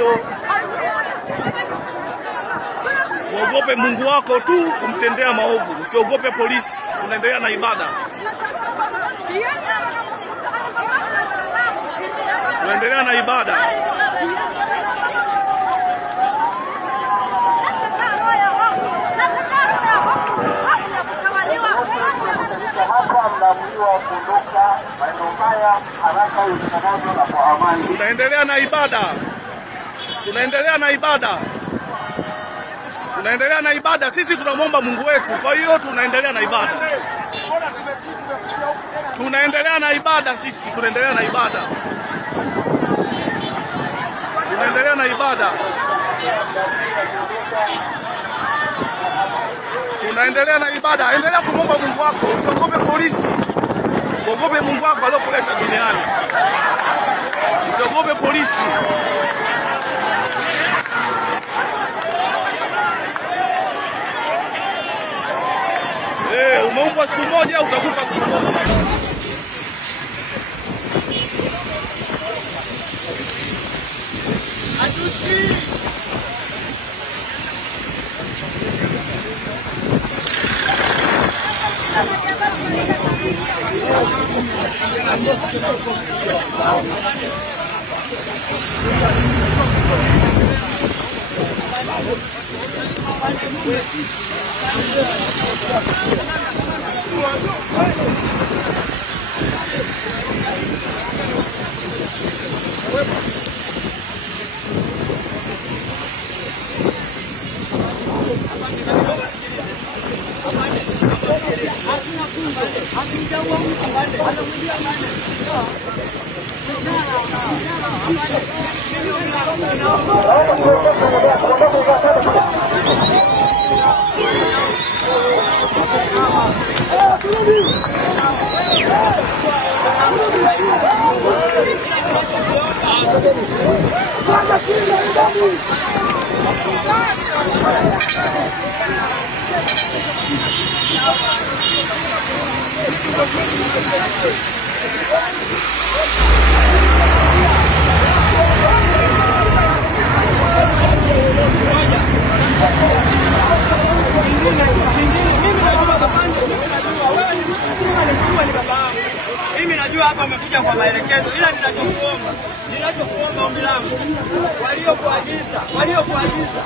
hiyo muogope Mungu wako tu kumtendea maovu, usiogope polisi. Tunaendelea na ibada. Tunaendelea na ibada. Tunaendelea na ibada. Tunaendelea na ibada. Tunaendelea na ibada. Sisi tunamwomba Mungu wetu. Kwa hiyo tunaendelea na ibada. Tunaendelea na ibada sisi. Tunaendelea na ibada. Tunaendelea na ibada. Tunaendelea na ibada. Endelea kumwomba Mungu wako. Usiogope polisi. Usiogope Mungu wako aliyokuleta duniani. Usiogope polisi. Umeumbwa siku moja, utakufa siku moja. Mimi najua hapa umekuja kwa maelekezo, ila ninachokuomba ombi langu, waliokuagiza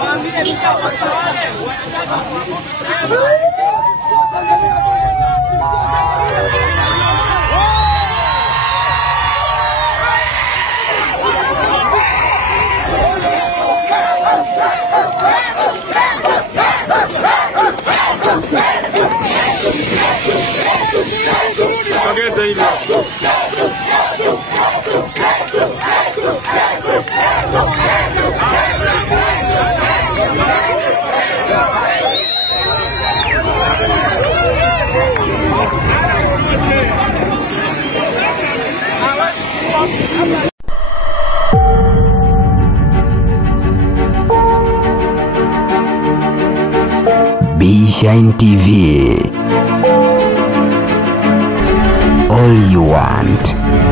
waambie pia watawale wanataka sogeza hivi. B-Shine TV. All you want.